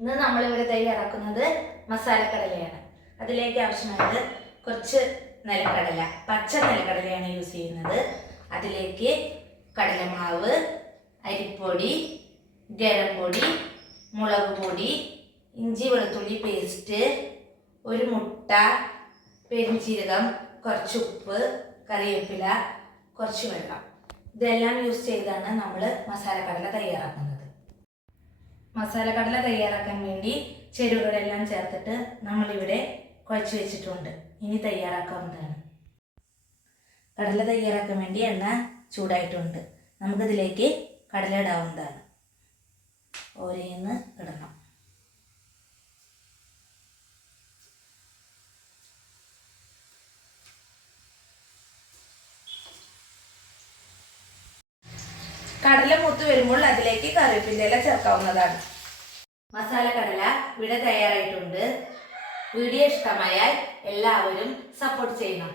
ഇന്ന് നമ്മളിവിടെ തയ്യാറാക്കുന്നത് മസാലക്കടലയാണ്. അതിലേക്ക് ആവശ്യമായത് കുറച്ച് നിലക്കടല, പച്ച നിലക്കടലയാണ് യൂസ് ചെയ്യുന്നത്. അതിലേക്ക് കടലമാവ്, അരിപ്പൊടി, ഗരം പൊടി, മുളക് പൊടി, ഇഞ്ചി വെളുത്തുള്ളി പേസ്റ്റ്, ഒരു മുട്ട, പെരിഞ്ചീരകം, കുറച്ച് ഉപ്പ്, കറിവേപ്പില, കുറച്ച് വെള്ളം. ഇതെല്ലാം യൂസ് ചെയ്താണ് നമ്മൾ മസാലക്കടല തയ്യാറാക്കുന്നത്. മസാലക്കടല തയ്യാറാക്കാൻ വേണ്ടി ചേരുവകളെല്ലാം ചേർത്തിട്ട് നമ്മളിവിടെ കുഴച്ച് വെച്ചിട്ടുണ്ട്. ഇനി തയ്യാറാക്കാവുന്നതാണ്. കടല തയ്യാറാക്കാൻ വേണ്ടി എണ്ണ ചൂടായിട്ടുണ്ട്. നമുക്കിതിലേക്ക് കടല ഇടാവുന്നതാണ്. ഓരോന്ന് ഇടണം. കടല മൂത്ത് വരുമ്പോൾ അതിലേക്ക് കറിവേപ്പിൻ്റെ ഇല ചേർക്കാവുന്നതാണ്. മസാലക്കടല ഇവിടെ തയ്യാറായിട്ടുണ്ട്. വീഡിയോ ഇഷ്ടമായാൽ എല്ലാവരും സപ്പോർട്ട് ചെയ്യണം.